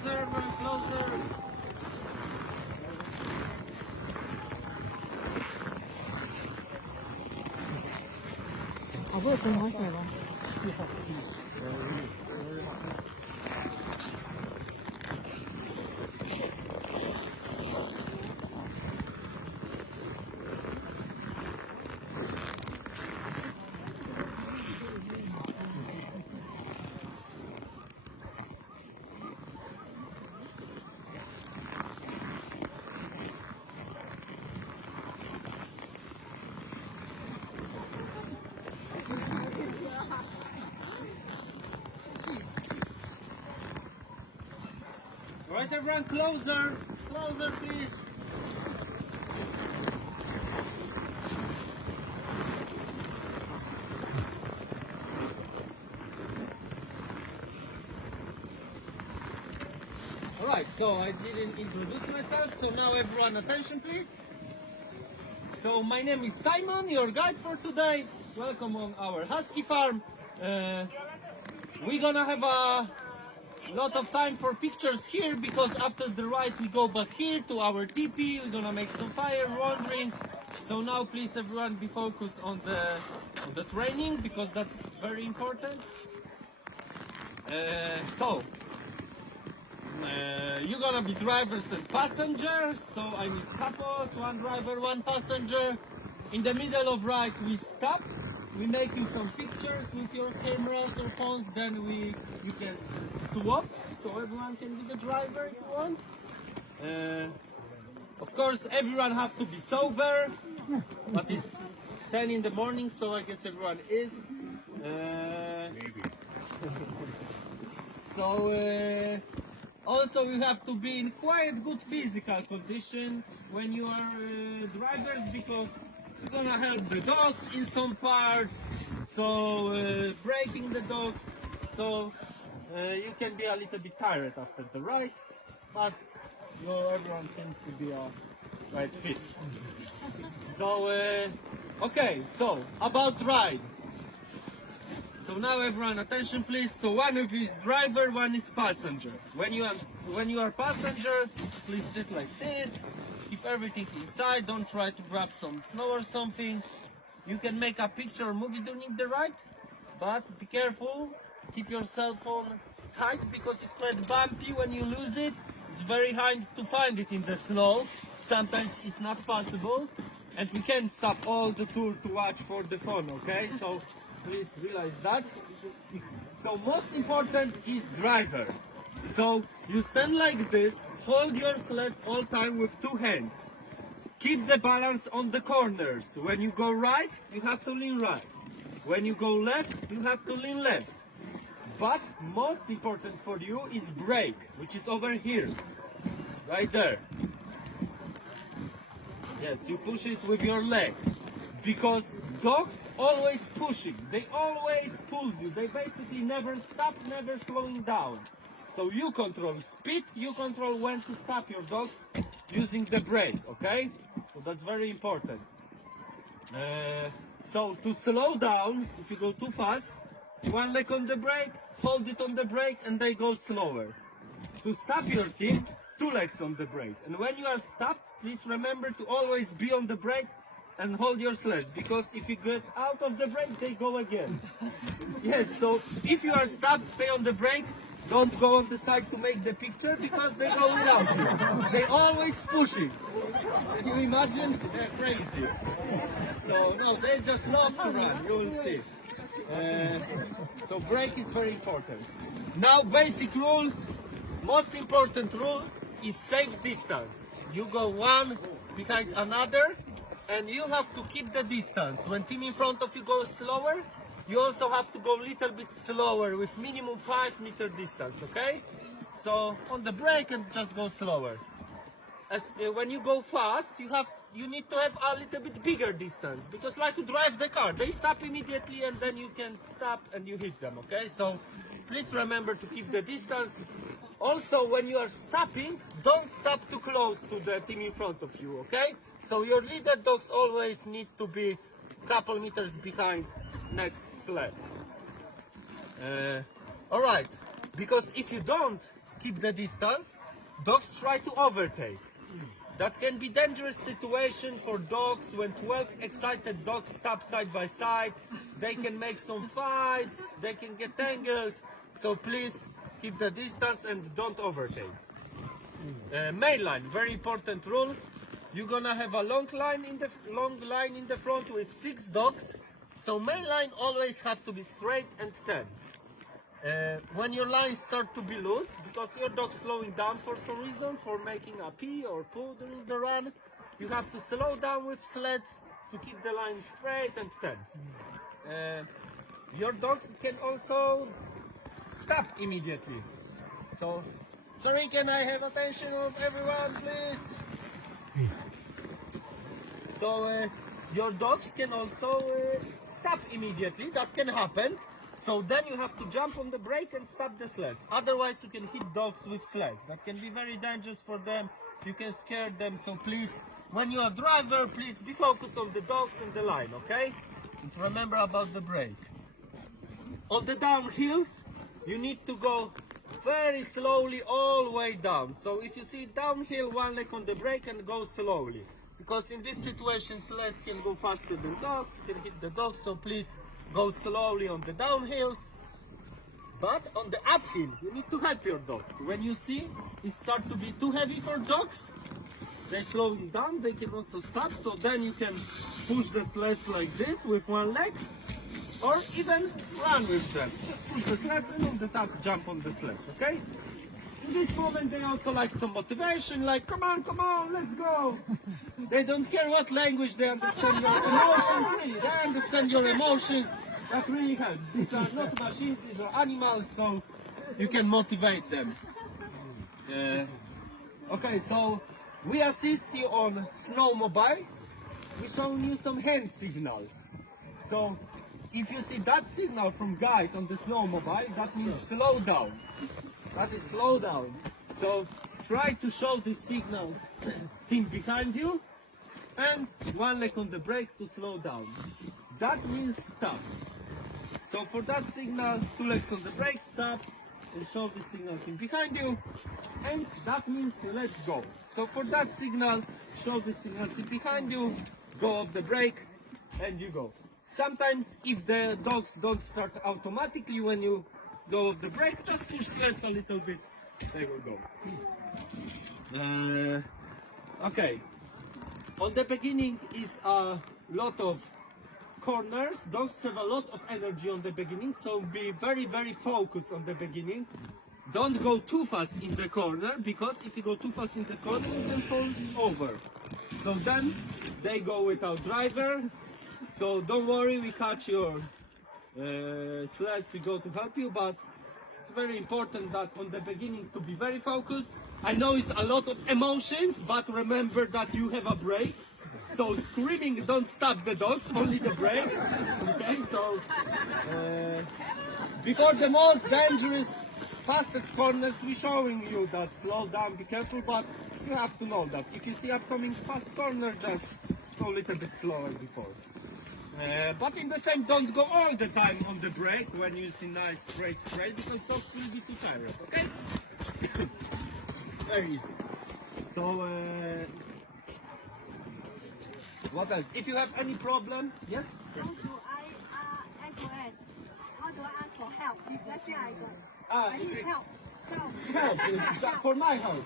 closer, very closer. 아버지 마셔봐. Right, everyone, closer, closer, please. Alright, so I didn't introduce myself, so now everyone attention please. So my name is Simon, your guide for today. Welcome on our Husky farm. We're gonna have a lot of time for pictures here because after the ride we go back here to our teepee. We're gonna make some fire, warm drinks. So now please everyone be focused on the training because that's very important. You're gonna be drivers and passengers, so I need couples, one driver, one passenger. In the middle of ride we stop, we make you some pictures with your cameras or phones, then you can swap, so everyone can be the driver if you want. Of course everyone have to be sober, but it's 10 in the morning, so I guess everyone is. Maybe. Also, you have to be in quite good physical condition when you are drivers because you're gonna help the dogs in some part, so breaking the dogs, so you can be a little bit tired after the ride, but everyone seems to be quite fit. So, okay, so about ride. So now everyone attention please. So one of you is driver, one is passenger. When you are passenger, please sit like this. Keep everything inside. Don't try to grab some snow or something. You can make a picture or movie during the ride, but be careful. Keep your cell phone tight because it's quite bumpy when you lose it. It's very hard to find it in the snow. Sometimes it's not possible, and we can't stop all the tour to watch for the phone. Okay, so please realize that. So most important is driver. So you stand like this, hold your sleds all time with two hands. Keep the balance on the corners. When you go right, you have to lean right. When you go left, you have to lean left. But most important for you is brake, which is over here, right there. Yes, you push it with your leg. Because dogs always pushing, they always pull you, they basically never stop, never slowing down. So you control speed, you control when to stop your dogs using the brake, okay? So that's very important. So to slow down, if you go too fast, one leg on the brake, hold it on the brake and they go slower. To stop your team, two legs on the brake. And when you are stopped, please remember to always be on the brake and hold your sleds, because if you get out of the brake, they go again. Yes, so if you are stopped, stay on the brake. Don't go on the side to make the picture because they go without you. They always pushing. Can you imagine? They're crazy. So no, they just love to run. You will see. So brake is very important. Now basic rules. Most important rule is safe distance. You go one behind another. And you have to keep the distance. When team in front of you goes slower, you also have to go a little bit slower with minimum 5 meter distance, okay? So on the brake and just go slower. When you go fast, you need to have a little bit bigger distance, because like you drive the car, they stop immediately and then you can stop and you hit them, okay? So please remember to keep the distance. Also, when you are stopping, don't stop too close to the team in front of you, okay? So your leader dogs always need to be a couple meters behind next sleds. Alright, because if you don't, keep the distance, dogs try to overtake. That can be dangerous situation for dogs when 12 excited dogs stop side by side. They can make some fights, they can get tangled. So please keep the distance and don't overtake. Main line, very important rule. You're gonna have a long line in the front with 6 dogs. So main line always have to be straight and tense. When your lines start to be loose, because your dog's slowing down for some reason, for making a pee or poo during the run, you have to slow down with sleds to keep the line straight and tense. Your dogs can also stop immediately. So, sorry, can I have attention of everyone, please? So, your dogs can also stop immediately. That can happen. So then you have to jump on the brake and stop the sleds. Otherwise you can hit dogs with sleds. That can be very dangerous for them. You can scare them. So please, when you're a driver, please be focused on the dogs and the line, okay? And remember about the brake. On the downhills, you need to go very slowly all the way down. So if you see downhill, one leg on the brake and go slowly. Because in this situation, sleds can go faster than dogs. You can hit the dogs, so please go slowly on the downhills. But on the uphill, you need to help your dogs. When you see it start to be too heavy for dogs, they slowing down, they can also stop. So then you can push the sleds like this with one leg, or even run with them. Just push the sleds and on the top jump on the sleds, okay? In this moment they also like some motivation, like come on, let's go. They don't care what language, they understand your emotions, really. They understand your emotions. That really helps. These are not machines, these are animals, so you can motivate them. Okay, so we assist you on snowmobiles. We're showing you some hand signals. So if you see that signal from guide on the snowmobile, that means slow down. That is slow down. So try to show this signal team behind you and one leg on the brake to slow down. That means stop. So for that signal, 2 legs on the brake, stop, and show the signal team behind you. And that means let's go. So for that signal, show the signal team behind you, go off the brake, and you go. Sometimes if the dogs don't start automatically when you go off the brake, just push sleds a little bit, they will go. Okay, on the beginning is a lot of corners. Dogs have a lot of energy on the beginning, so be very focused on the beginning. Don't go too fast in the corner, because if you go too fast in the corner, you can fall over. So then they go without driver. So don't worry, we catch your sleds, we go to help you, but it's very important that on the beginning to be very focused. I know it's a lot of emotions, but remember that you have a brake. So screaming don't stop the dogs, only the brake. Okay, so before the most dangerous, fastest corners, we're showing you that slow down, be careful, but you have to know that if you see upcoming fast corner, just go a little bit slower before. But in the same, don't go all the time on the brake when you see nice straight trail, because dogs will be too tired, okay? Very easy. So, what else? If you have any problem, yes? How do I SOS? How do I ask for help? Let's say I need help. Help, for my help.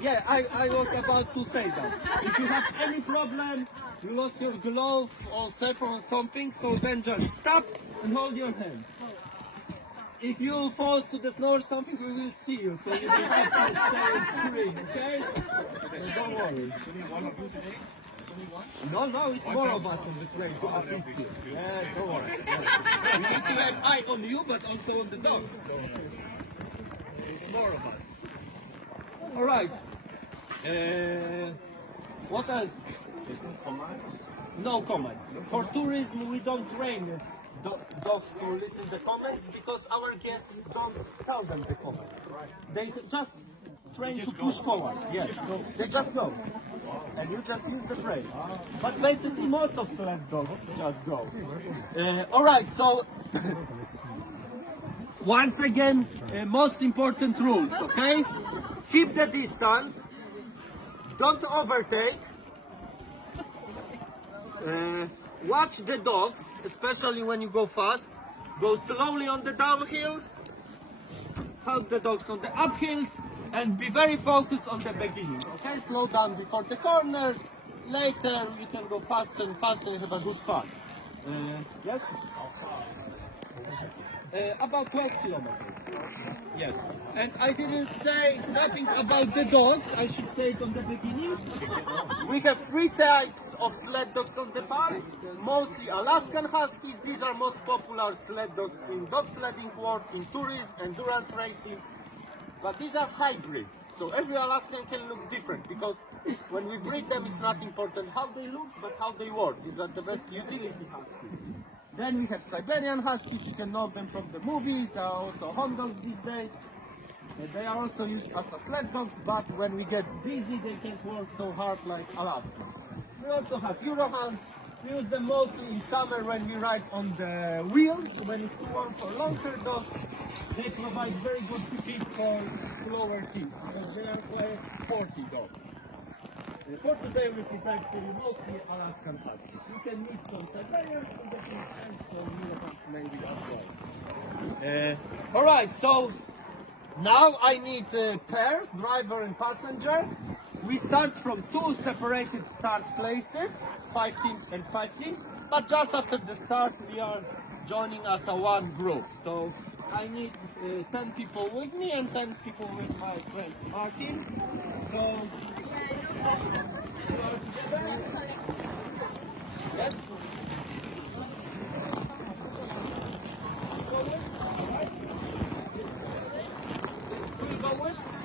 Yeah, I was about to say that. If you have any problem, you lost your glove or cell phone or something, so then just stop and hold your hand. If you fall to the snow or something, we will see you, so you don't have to stay and scream, okay? So don't worry. No, it's more of us on the train to assist you. Yes, don't worry. Yeah. We need to have eye on you, but also on the dogs. So it's more of us. All right. What else? There's no commands. No comments. For tourism, we don't train dogs to listen the comments, because our guests don't tell them the comments. They just train to push forward. Yes, they just go. And you just use the brake. But basically most of sled dogs just go. Alright, so Once again, most important rules, okay? Keep the distance, don't overtake, watch the dogs, especially when you go fast, go slowly on the downhills, help the dogs on the uphills, and be very focused on the beginning, okay? Slow down before the corners, later you can go faster and faster and have a good fun. Yes? About 12 kilometers. Yes. And I didn't say nothing about the dogs. I should say it on the beginning. We have 3 types of sled dogs on the park. Mostly Alaskan Huskies. These are most popular sled dogs in dog sledding world, in tourism, endurance racing. But these are hybrids. So every Alaskan can look different, because when we breed them, it's not important how they look, but how they work. These are the best utility Huskies. Then we have Siberian Huskies. You can know them from the movies. They are also home dogs these days. They are also used as a sled dogs, but when we get busy, they can't work so hard like Alaskans. We also have Eurohounds. We use them mostly in summer when we ride on the wheels, when it's too warm for longer dogs. They provide very good speed for slower teams, because they are quite sporty dogs. For today we prepared for you mostly Alaskan Huskies. You can meet some Siberians in the field and some Eurohounds maybe as well. Alright, so now I need pairs, driver and passenger. We start from 2 separated start places, 5 teams and 5 teams, but just after the start we are joining as a one group. So I need 10 people with me and 10 people with my friend Martin. So we are together. Yes? Who you go with?